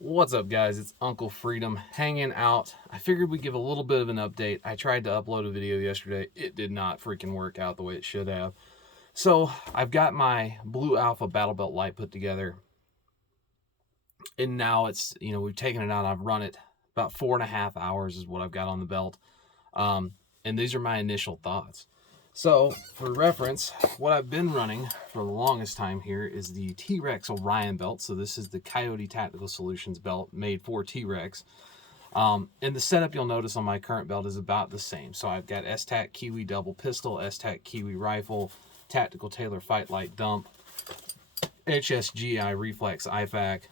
What's up, guys? It's Uncle Freedom hanging out. I figured we'd give a little bit of an update. I tried to upload a video yesterday. It did not freaking work out the way it should have. So I've got my Blue Alpha Battle Belt Lite put together. And now it's, we've taken it out. I've run it about 4.5 hours is what I've got on the belt. And these are my initial thoughts. So, for reference, what I've been running for the longest time here is the T-Rex Orion belt. So this is the Coyote Tactical Solutions belt made for T-Rex. And the setup you'll notice on my current belt is about the same. So I've got S-Tac Kiwi double pistol, S-Tac Kiwi rifle, Tactical Tailor Fight Light dump, HSGI Reflex IFAC,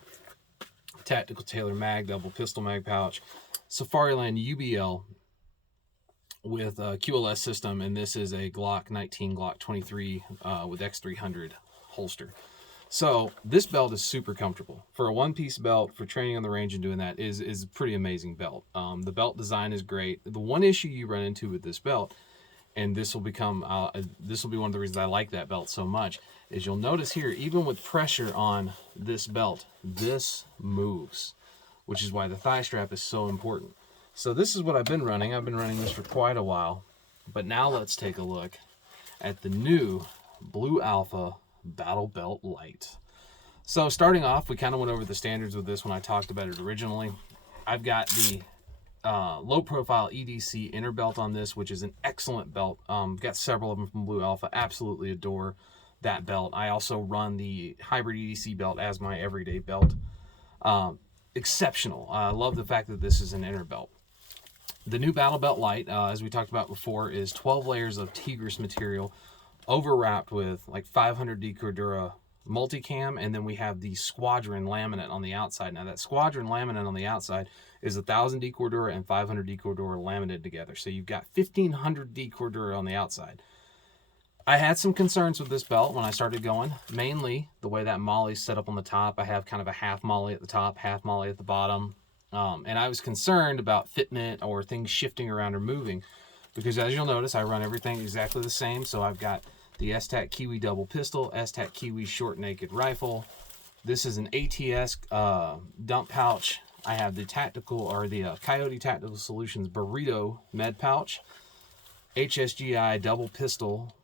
Tactical Tailor mag double pistol mag pouch, Safariland UBL with a QLS system, and this is a Glock 19, Glock 23 with X300 holster. So this belt is super comfortable. For a one-piece belt, for training on the range and doing that is a pretty amazing belt. The belt design is great. The one issue you run into with this belt, and this will be one of the reasons I like that belt so much, is you'll notice here, even with pressure on this belt, this moves, which is why the thigh strap is so important. So this is what I've been running. I've been running this for quite a while. But now let's take a look at the new Blue Alpha Battle Belt Lite. So starting off, we kind of went over the standards with this when I talked about it originally. I've got the low profile EDC inner belt on this, which is an excellent belt. Got several of them from Blue Alpha. Absolutely adore that belt. I also run the hybrid EDC belt as my everyday belt. Exceptional. I love the fact that this is an inner belt. The new Battle Belt Lite, as we talked about before, is 12 layers of Tigris material overwrapped with like 500D Cordura multicam, and then we have the Squadron laminate on the outside. Now that Squadron laminate on the outside is 1000D Cordura and 500D Cordura laminated together. So you've got 1500D Cordura on the outside. I had some concerns with this belt when I started going, mainly the way that molly's set up on the top. I have kind of a half molly at the top, half molly at the bottom. And I was concerned about fitment or things shifting around or moving, because as you'll notice, I run everything exactly the same. So I've got the S-Tac Kiwi double pistol, S-Tac Kiwi short naked rifle. This is an ATS dump pouch. I have the Coyote Tactical Solutions Burrito med pouch, HSGI double pistol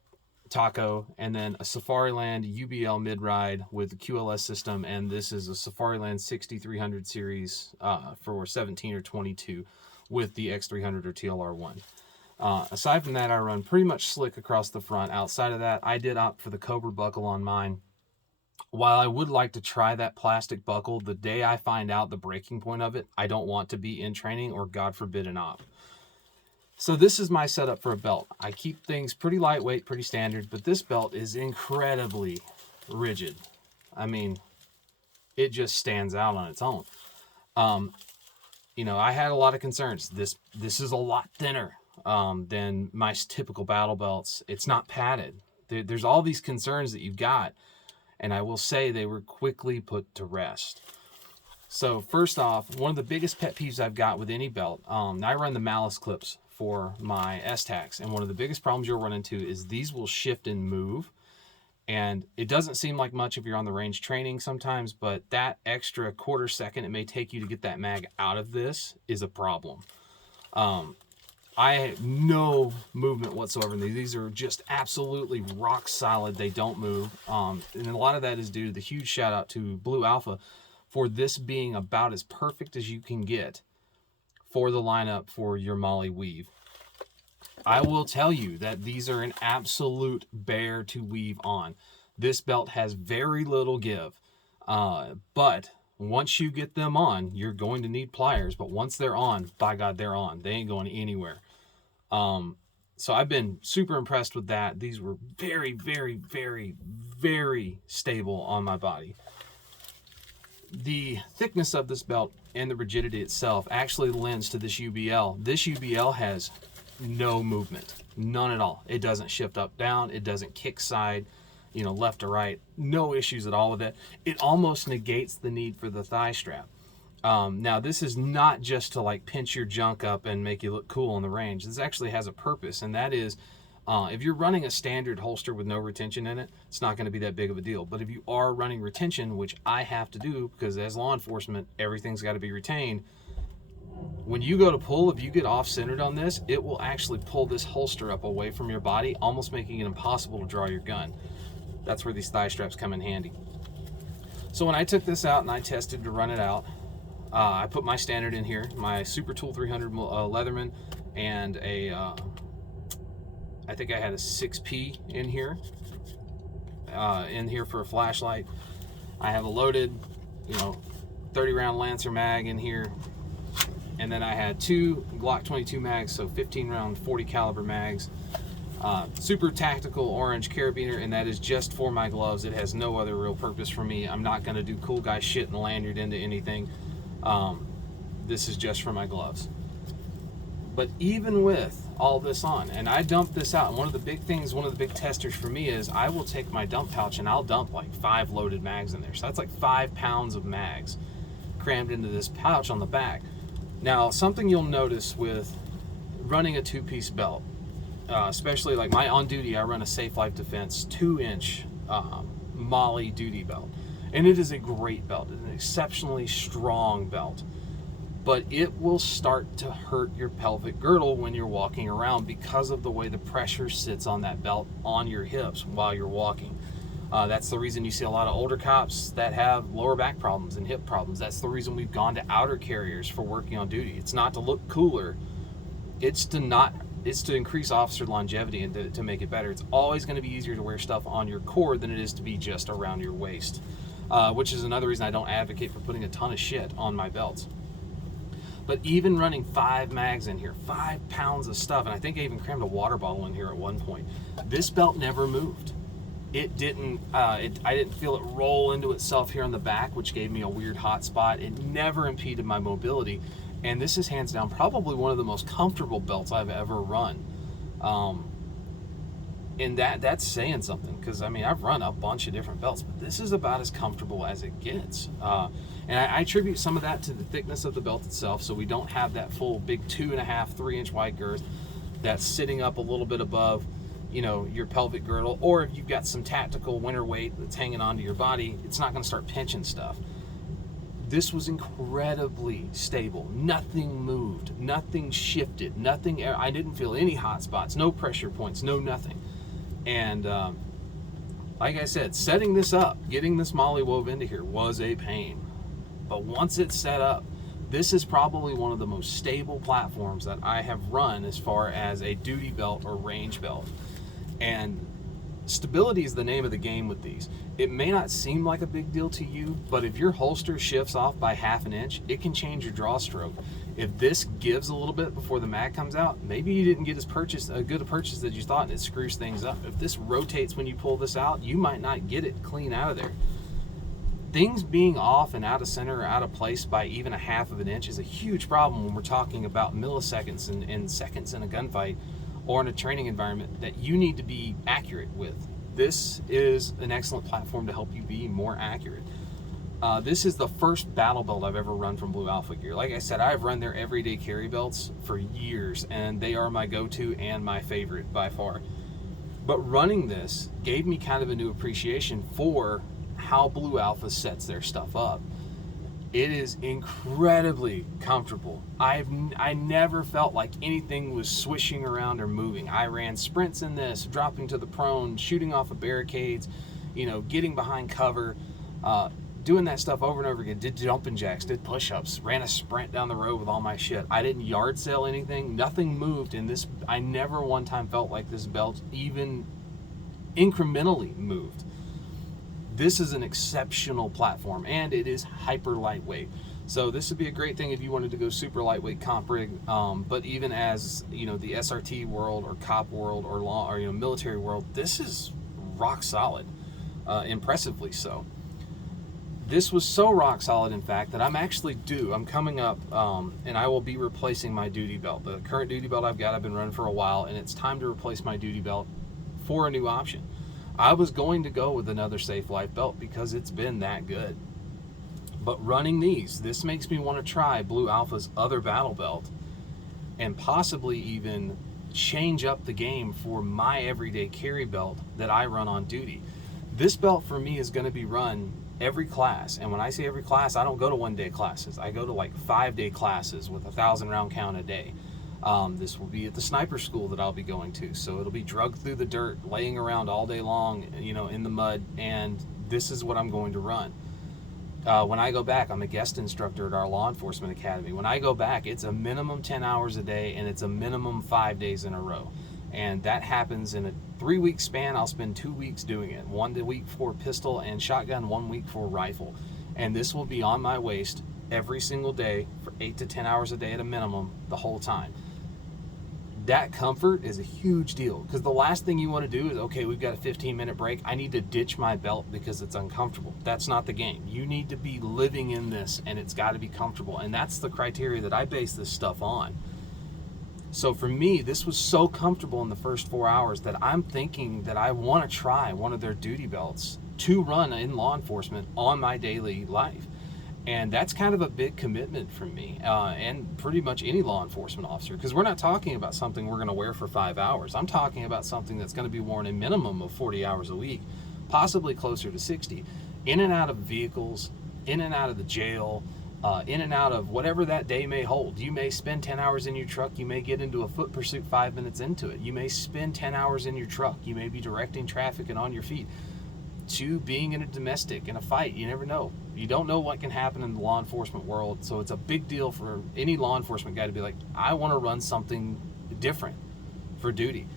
taco, and then a Safariland UBL mid-ride with the QLS system, and this is a Safariland 6300 series for 17 or 22 with the X300 or TLR1. Aside from that, I run pretty much slick across the front. Outside of that, I did opt for the Cobra buckle on mine. While I would like to try that plastic buckle, the day I find out the breaking point of it, I don't want to be in training or, God forbid, an op. So this is my setup for a belt. I keep things pretty lightweight, pretty standard, but this belt is incredibly rigid. I mean, it just stands out on its own. I had a lot of concerns. This is a lot thinner than my typical battle belts. It's not padded. There's all these concerns that you've got, and I will say they were quickly put to rest. So first off, one of the biggest pet peeves I've got with any belt, I run the Malice clips for my S-Tacs, and one of the biggest problems you'll run into is these will shift and move, and it doesn't seem like much if you're on the range training sometimes, but that extra quarter second it may take you to get that mag out of this is a problem. I have no movement whatsoever. These are just absolutely rock solid. They don't move, and a lot of that is due to the huge shout out to Blue Alpha for this being about as perfect as you can get for the lineup for your molly weave. I will tell you that these are an absolute bear to weave on. This belt has very little give, but once you get them on, you're going to need pliers, but once they're on, by God, they're on. They ain't going anywhere. So I've been super impressed with that. These were very, very, very, very stable on my body. The thickness of this belt and the rigidity itself actually lends to this UBL. This UBL has no movement, none at all. It doesn't shift up, down. It doesn't kick side, left to right. No issues at all with it. It almost negates the need for the thigh strap. Now, this is not just to like pinch your junk up and make you look cool on the range. This actually has a purpose, and that is If you're running a standard holster with no retention in it, it's not going to be that big of a deal. But if you are running retention, which I have to do because as law enforcement, everything's got to be retained. When you go to pull, if you get off-centered on this, it will actually pull this holster up away from your body, almost making it impossible to draw your gun. That's where these thigh straps come in handy. So when I took this out and I tested to run it out, I put my standard in here, my Super Tool 300 Leatherman, and I think I had a 6P in here for a flashlight. I have a loaded, 30 round Lancer mag in here. And then I had 2 Glock 22 mags, so 15 round 40 caliber mags. Super tactical orange carabiner, and that is just for my gloves. It has no other real purpose for me. I'm not gonna do cool guy shit and lanyard into anything. This is just for my gloves. But even with all this on, and I dumped this out, and one of the big testers for me is I will take my dump pouch and I'll dump like 5 loaded mags in there. So that's like 5 pounds of mags crammed into this pouch on the back. Now, something you'll notice with running a 2-piece belt, especially like on duty, I run a Safe Life Defense 2-inch Molly duty belt. And it is a great belt. It's an exceptionally strong belt. But it will start to hurt your pelvic girdle when you're walking around because of the way the pressure sits on that belt on your hips while you're walking. That's the reason you see a lot of older cops that have lower back problems and hip problems. That's the reason we've gone to outer carriers for working on duty. It's not to look cooler. It's to increase officer longevity and to make it better. It's always going to be easier to wear stuff on your core than it is to be just around your waist, which is another reason I don't advocate for putting a ton of shit on my belts. But even running 5 mags in here, 5 pounds of stuff, and I think I even crammed a water bottle in here at one point, this belt never moved. It didn't, I didn't feel it roll into itself here on the back, which gave me a weird hot spot. It never impeded my mobility. And this is hands down probably one of the most comfortable belts I've ever run. And that's saying something, because I mean, I've run a bunch of different belts, but this is about as comfortable as it gets. And I attribute some of that to the thickness of the belt itself, so we don't have that full big 2.5, 3-inch wide girth that's sitting up a little bit above, your pelvic girdle, or if you've got some tactical winter weight that's hanging onto your body, it's not going to start pinching stuff. This was incredibly stable. Nothing moved, nothing shifted, I didn't feel any hot spots, no pressure points, no nothing. And like I said, setting this up, getting this molly wove into here was a pain. But once it's set up, this is probably one of the most stable platforms that I have run as far as a duty belt or range belt. And stability is the name of the game with these. It may not seem like a big deal to you, but if your holster shifts off by 1/2 inch, it can change your draw stroke. If this gives a little bit before the mag comes out, maybe you didn't get as good a purchase that you thought, and it screws things up. If this rotates when you pull this out, you might not get it clean out of there. Things being off and out of center or out of place by even 1/2 inch is a huge problem when we're talking about milliseconds and seconds in a gunfight or in a training environment that you need to be accurate with. This is an excellent platform to help you be more accurate. This is the first battle belt I've ever run from Blue Alpha Gear. Like I said, I've run their everyday carry belts for years, and they are my go-to and my favorite by far. But running this gave me kind of a new appreciation for how Blue Alpha sets their stuff up. It is incredibly comfortable. I never felt like anything was swishing around or moving. I ran sprints in this, dropping to the prone, shooting off of barricades, getting behind cover, doing that stuff over and over again. Did jumping jacks, did push-ups, ran a sprint down the road with all my shit. I didn't yard sale anything. Nothing moved in this. I never one time felt like this belt even incrementally moved. This is an exceptional platform, and it is hyper lightweight. So this would be a great thing if you wanted to go super lightweight comp rig. But even as the SRT world or cop world or law or military world, this is rock solid, impressively so. This was so rock solid, in fact, that I'm coming up, and I will be replacing my duty belt. The current duty belt I've been running for a while, and it's time to replace my duty belt for a new option. I was going to go with another Safe Life belt because it's been that good. But running this makes me want to try Blue Alpha's other battle belt and possibly even change up the game for my everyday carry belt that I run on duty. This belt for me is going to be run every class, and when I say every class, I don't go to 1-day classes. I go to like 5-day classes with 1,000 round count a day. This will be at the sniper school that I'll be going to, so it'll be drugged through the dirt, laying around all day long, you know, in the mud, and this is what I'm going to run. When I go back, I'm a guest instructor at our law enforcement academy. When I go back, it's a minimum 10 hours a day, and it's a minimum 5 days in a row. And that happens in a 3-week span. I'll spend 2 weeks doing it. 1 week for pistol and shotgun, 1 week for rifle. And this will be on my waist every single day for 8 to 10 hours a day at a minimum the whole time. That comfort is a huge deal, because the last thing you want to do is, okay, we've got a 15-minute break, I need to ditch my belt because it's uncomfortable. That's not the game. You need to be living in this, and it's got to be comfortable. And that's the criteria that I base this stuff on. So for me, this was so comfortable in the first 4 hours that I'm thinking that I want to try one of their duty belts to run in law enforcement on my daily life. And that's kind of a big commitment from me, and pretty much any law enforcement officer, because we're not talking about something we're going to wear for 5 hours. I'm talking about something that's going to be worn a minimum of 40 hours a week, possibly closer to 60, in and out of vehicles, in and out of the jail, in and out of whatever that day may hold. You may spend 10 hours in your truck. You may get into a foot pursuit 5 minutes into it. You may spend 10 hours in your truck. You may be directing traffic and on your feet, to being in a domestic, in a fight. You never know. You don't know what can happen in the law enforcement world. So it's a big deal for any law enforcement guy to be like, I want to run something different for duty.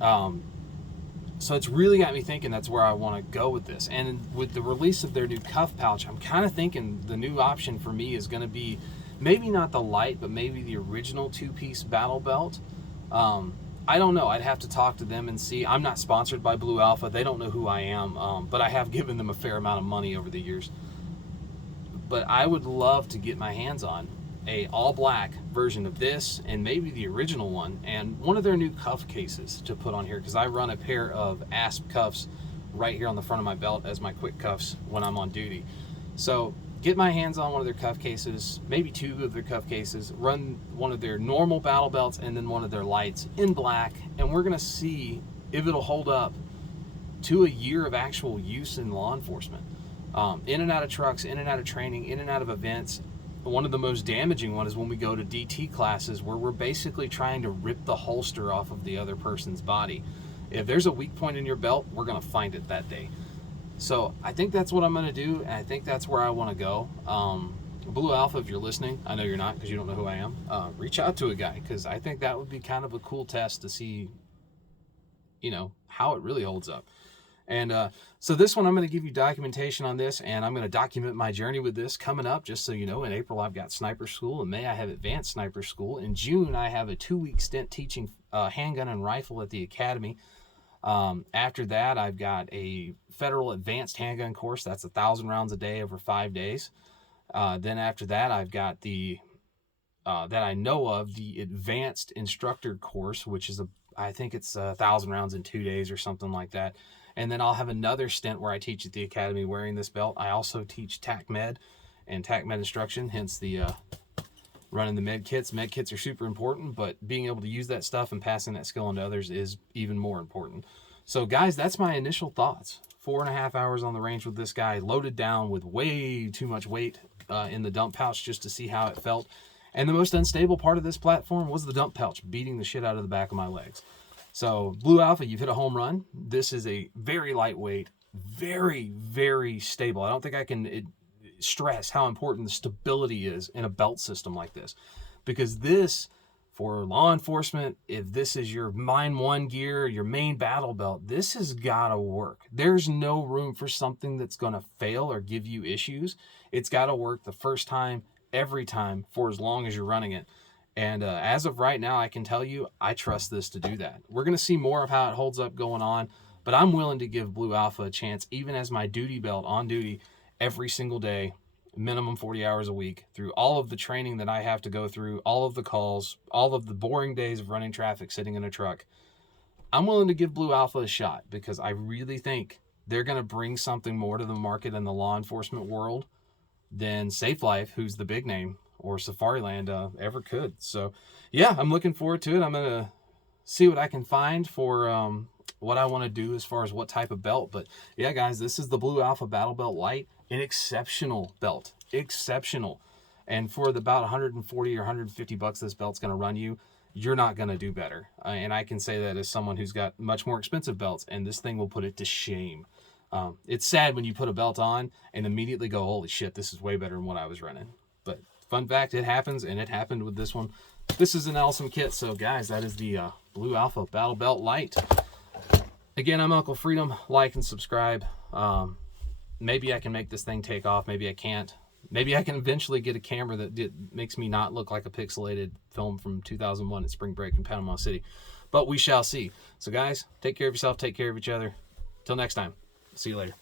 So it's really got me thinking that's where I want to go with this. And with the release of their new cuff pouch, I'm kind of thinking the new option for me is going to be maybe not the light, but maybe the original 2-piece battle belt. I don't know. I'd have to talk to them and see. I'm not sponsored by Blue Alpha. They don't know who I am, but I have given them a fair amount of money over the years. But I would love to get my hands on a all-black version of this, and maybe the original one, and one of their new cuff cases to put on here, because I run a pair of ASP cuffs right here on the front of my belt as my quick cuffs when I'm on duty. So get my hands on one of their cuff cases, maybe 2 of their cuff cases, run one of their normal battle belts and then one of their lights in black, and we're going to see if it'll hold up to a year of actual use in law enforcement. In and out of trucks, in and out of training, in and out of events. One of the most damaging one is when we go to DT classes, where we're basically trying to rip the holster off of the other person's body. If there's a weak point in your belt, we're going to find it that day. So I think that's what I'm going to do, and I think that's where I want to go. Blue Alpha, if you're listening, I know you're not because you don't know who I am, reach out to a guy, because I think that would be kind of a cool test to see, you know, how it really holds up. And so this one, I'm going to give you documentation on this, and I'm going to document my journey with this coming up. Just so you know, in April, I've got sniper school. In May, I have advanced sniper school. In June, I have a 2-week stint teaching handgun and rifle at the academy. After that, I've got a federal advanced handgun course. That's 1,000 rounds a day over 5 days. Then after that, I've got the, that I know of, the advanced instructor course, which is I think it's 1,000 rounds in 2 days or something like that. And then I'll have another stint where I teach at the academy wearing this belt. I also teach TAC Med and TAC Med instruction, hence the running the med kits. Med kits are super important, but being able to use that stuff and passing that skill on to others is even more important. So guys, that's my initial thoughts. 4.5 hours on the range with this guy, loaded down with way too much weight in the dump pouch just to see how it felt. And the most unstable part of this platform was the dump pouch beating the shit out of the back of my legs. So Blue Alpha, you've hit a home run. This is a very lightweight, very, very stable. I don't think I can stress how important the stability is in a belt system like this, because this, for law enforcement, if this is your Mine 1 gear, your main battle belt, this has got to work. There's no room for something that's going to fail or give you issues. It's got to work the first time, every time, for as long as you're running it. And as of right now, I can tell you, I trust this to do that. We're going to see more of how it holds up going on, but I'm willing to give Blue Alpha a chance, even as my duty belt on duty every single day, minimum 40 hours a week, through all of the training that I have to go through, all of the calls, all of the boring days of running traffic, sitting in a truck. I'm willing to give Blue Alpha a shot, because I really think they're going to bring something more to the market in the law enforcement world than Safe Life, who's the big name, or Safariland ever could. So yeah, I'm looking forward to it. I'm going to see what I can find for what I want to do as far as what type of belt. But yeah, guys, this is the Blue Alpha Battle Belt Lite, an exceptional belt, exceptional. And for the about 140 or 150 bucks this belt's going to run you, you're not going to do better. And I can say that as someone who's got much more expensive belts, and this thing will put it to shame. It's sad when you put a belt on and immediately go, holy shit, this is way better than what I was running. But fun fact, it happens, and it happened with this one. This is an awesome kit. So guys, that is the Blue Alpha Battle Belt Lite. Again, I'm Uncle Freedom. Like and subscribe. Maybe I can make this thing take off. Maybe I can't. Maybe I can eventually get a camera that makes me not look like a pixelated film from 2001 at spring break in Panama City. But we shall see. So guys, take care of yourself. Take care of each other. Till next time. See you later.